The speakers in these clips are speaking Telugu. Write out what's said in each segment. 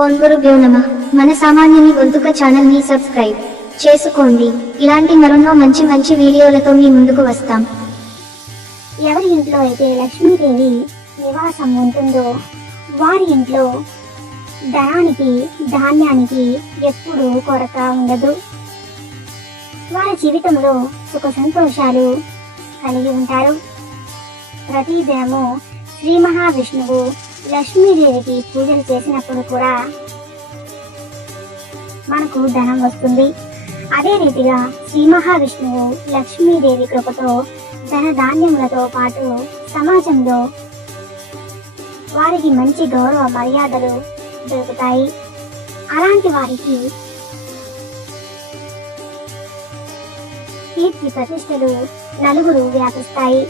ఓం గురుభ్యో నమః. మన సామాన్యుని గొంతుక ఛానల్ ని సబ్స్క్రైబ్ చేసుకోండి. ఇలాంటి మరెన్నో మంచి మంచి వీడియోలతో మీ ముందుకు వస్తాం. ఎవరి ఇంట్లో అయితే లక్ష్మీదేవి నివాసం ఉంటుందో వారి ఇంట్లో ధనానికి ధాన్యానికి ఎప్పుడూ కొరత ఉండదు. వారి జీవితంలో సుఖ సంతోషాలు కలిగి ఉంటారు. ప్రతి దినము శ్రీ మహావిష్ణువు లక్ష్మీదేవికి పూజలు చేసినప్పుడు కూడా మనకు ధనం వస్తుంది. అదే రీతిగా శ్రీ మహావిష్ణువు లక్ష్మీదేవి కృపతో ధన ధాన్యములతో పాటు సమాజంలో వారికి మంచి గౌరవ మర్యాదలు దొరుకుతాయి. అలాంటి వారికి కీర్తి ప్రతిష్టలు నలుగురు వ్యాపిస్తాయి.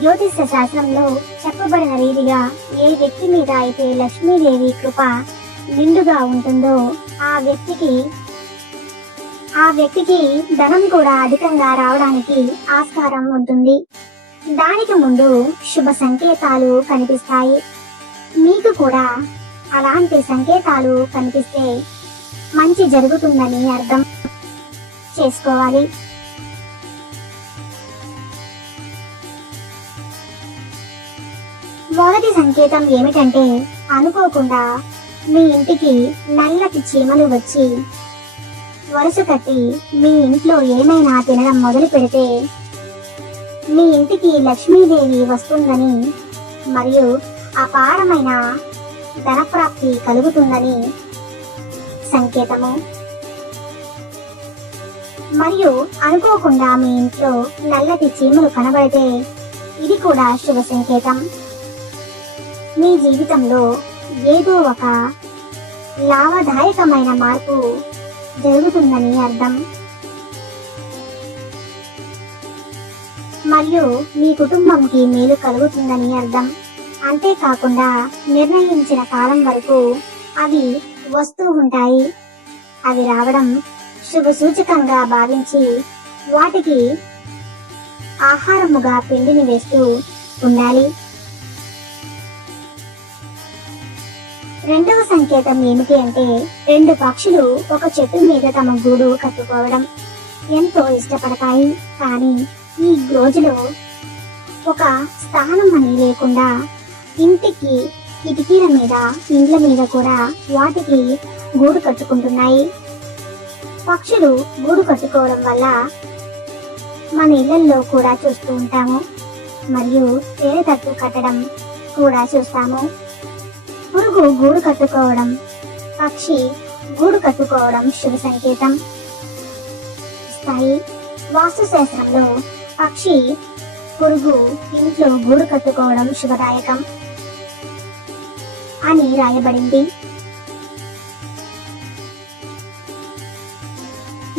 జ్యోతిష శాస్త్రంలో చెప్పబడిన రీతిగా ఏ వ్యక్తి మీద అయితే లక్ష్మీదేవి కృప నిండుగా ఉంటుందో ఆ వ్యక్తికి ధనం కూడా అధికంగా రావడానికి ఆస్కారం ఉంటుంది. దానికి ముందు శుభ సంకేతాలు కనిపిస్తాయి. మీకు కూడా అలాంటి సంకేతాలు కనిపిస్తే మంచి జరుగుతుందని అర్థం చేసుకోవాలి. మొదటి సంకేతం ఏమిటంటే, అనుకోకుండా మీ ఇంటికి నల్లటి చీమలు వచ్చి వరుస కట్టి మీ ఇంట్లో ఏమైనా తినడం మొదలు పెడితే మీ ఇంటికి లక్ష్మీదేవి వస్తుందని మరియు అపారమైన ధనప్రాప్తి కలుగుతుందని సంకేతము. మరియు అనుకోకుండా మీ ఇంట్లో నల్లటి చీమలు కనబడితే ఇది కూడా శుభ సంకేతం. మీ జీవితంలో ఏదో ఒక లాభదాయకమైన మార్పు జరుగుతుందని అర్థం. మరియు మీ కుటుంబంకి మేలు కలుగుతుందని అర్థం. అంతేకాకుండా నిర్ణయించిన కాలం వరకు అవి వస్తూ ఉంటాయి. అవి రావడం శుభ సూచకంగా భావించి వాటికి ఆహారముగా పిండిని వేస్తూ ఉండాలి. రెండవ సంకేతం ఏమిటి అంటే, రెండు పక్షులు ఒక చెట్టు మీద తమ గూడు కట్టుకోవడం ఎంతో ఇష్టపడతాయి. కానీ ఈ రోజులో ఒక స్థానం అని లేకుండా ఇంటికి కిటికీల మీద ఇండ్ల మీద కూడా వాటికి గూడు కట్టుకుంటున్నాయి. పక్షులు గూడు కట్టుకోవడం వల్ల మన ఇళ్లలో కూడా చూస్తూ ఉంటాము. మరియు తేనెతట్టు కట్టడం కూడా చూస్తాము. పురుగు గూడు కట్టుకోవడం, పక్షి గూడు కట్టుకోవడం శుభ సంకేతం ఇస్తాయి. వాస్తు శాస్త్రంలో పక్షి పురుగు ఇంట్లో గూడు కట్టుకోవడం శుభదాయకం అని రాయబడింది.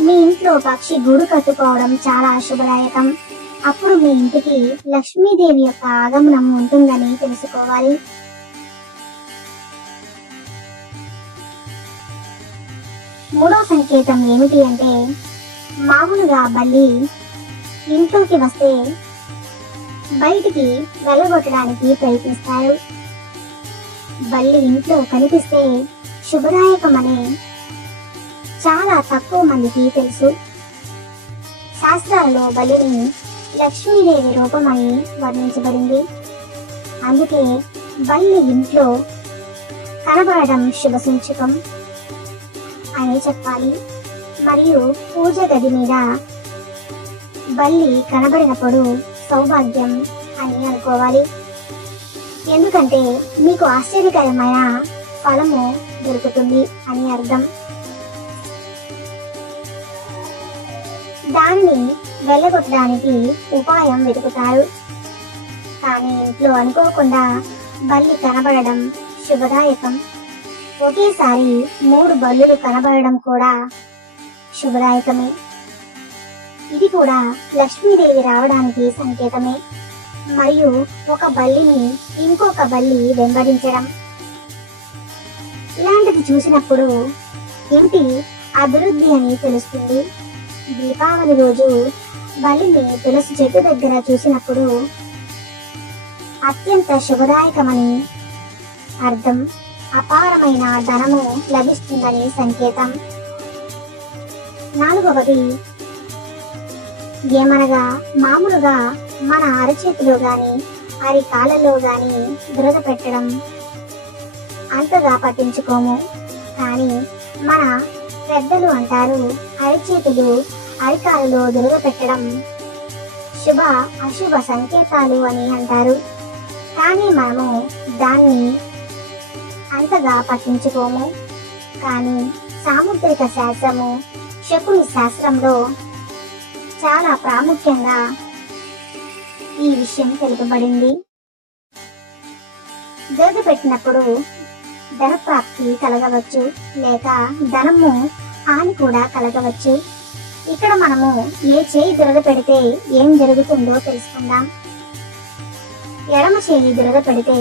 మీ ఇంట్లో పక్షి గూడు కట్టుకోవడం చాలా శుభదాయకం. అప్పుడు మీ ఇంటికి లక్ష్మీదేవి యొక్క ఆగమనం ఉంటుందని తెలుసుకోవాలి. మూడో సంకేతం ఏమిటి అంటే, మామూలుగా బల్లి ఇంట్లోకి వస్తే బయటికి వెళ్ళగొట్టడానికి ప్రయత్నిస్తారు. బల్లి ఇంట్లో కనిపిస్తే శుభదాయకమనే చాలా తక్కువ మందికి తెలుసు. శాస్త్రాలలో బల్లిని లక్ష్మీదేవి రూపమని వర్ణించబడింది. అందుకే బల్లి ఇంట్లో కనబడడం శుభ సూచకం అని చెప్పాలి. మరియు పూజ గది మీద బల్లి కనబడినప్పుడు సౌభాగ్యం అని అనుకోవాలి. ఎందుకంటే మీకు ఆశ్చర్యకరమైన ఫలము దొరుకుతుంది అని అర్థం. దానిని వెళ్ళగొట్టడానికి ఉపాయం వెతుకుతారు. కానీ ఇంట్లో అనుకోకుండా బల్లి కనబడడం శుభదాయకం. ఒకేసారి 3 బల్లులు కనబడడం కూడా శుభదాయకమే. ఇది కూడా లక్ష్మీదేవి రావడానికి సంకేతమే. మరియు ఒక బల్లిని ఇంకొక బల్లి వెంబడించడం, ఇలాంటిది చూసినప్పుడు ఇంటి అభివృద్ధి అని తెలుస్తుంది. దీపావళి రోజు బల్లిని తులసి చెట్టు దగ్గర చూసినప్పుడు అత్యంత శుభదాయకమని అర్థం. అపారమైన ధనము లభిస్తుందని సంకేతం. 4వది ఏమనగా, మామూలుగా మన అరచేతిలో గాని అరికాళ్ళలో గాని దురద పెట్టడం అంతగా పట్టించుకోము. కానీ మన పెద్దలు అంటారు, అరచేతులు అరికాలలో దురద పెట్టడం శుభ అశుభ సంకేతాలు అని అంటారు. కానీ మనము దాన్ని అంతగా పట్టించుకోము. కానీ సాముద్రిక శాస్త్రము, శకుని శాస్త్రంలో చాలా ప్రాముఖ్యంగా ఈ విషయం తెలుపబడింది. దురద పెట్టినప్పుడు ధనప్రాప్తి కలగవచ్చు, లేక ధనము హాని కూడా కలగవచ్చు. ఇక్కడ మనము ఏ చేయి దురద పెడితే ఏం జరుగుతుందో తెలుసుకుందాం. ఎడమ చేయి దురద పెడితే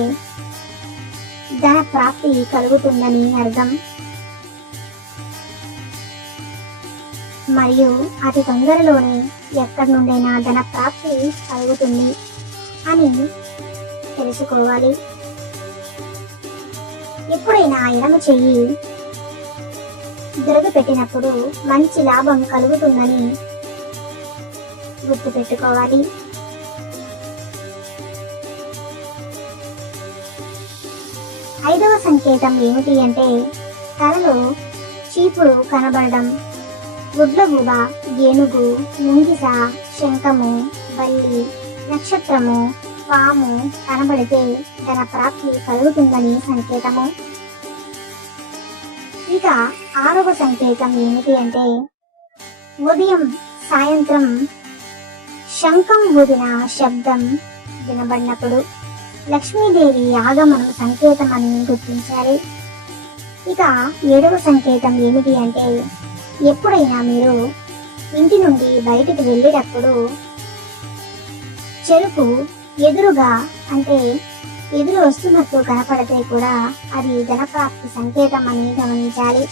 ధన ప్రాప్తి కలుగుతుందని అర్థం, మరియు అతి తొందరలోనే ఎక్కడి నుండైనా ధన ప్రాప్తి కలుగుతుంది అని తెలుసుకోవాలి. ఎప్పుడైనా ఎడమ చెయ్యి దురద పెట్టినప్పుడు మంచి లాభం కలుగుతుందని గుర్తు పెట్టుకోవాలి. ఐదవ సంకేతం ఏమిటి అంటే, తలలో చీపురు కనబడడం, గుడ్లగూబ, ఏనుగు, ముంగిస, శంఖము, బల్లి, నక్షత్రము, పాము కనబడితే ధన ప్రాప్తి కలుగుతుందని సంకేతము. ఇక 6వ సంకేతం ఏమిటి అంటే, ఉదయం సాయంత్రం శంఖం ఊదిన శబ్దం వినబడినప్పుడు లక్ష్మీదేవి ఆగమనం సంకేతం అని గుర్తించాలి. ఇక 7వ సంకేతం ఏమిటి అంటే, ఎప్పుడైనా మీరు ఇంటి నుండి బయటికి వెళ్ళేటప్పుడు చెరుకు ఎదురుగా, అంటే ఎదురు వస్తున్నట్టు కనపడితే కూడా అది ధనప్రాప్తి సంకేతం అని గమనించాలి.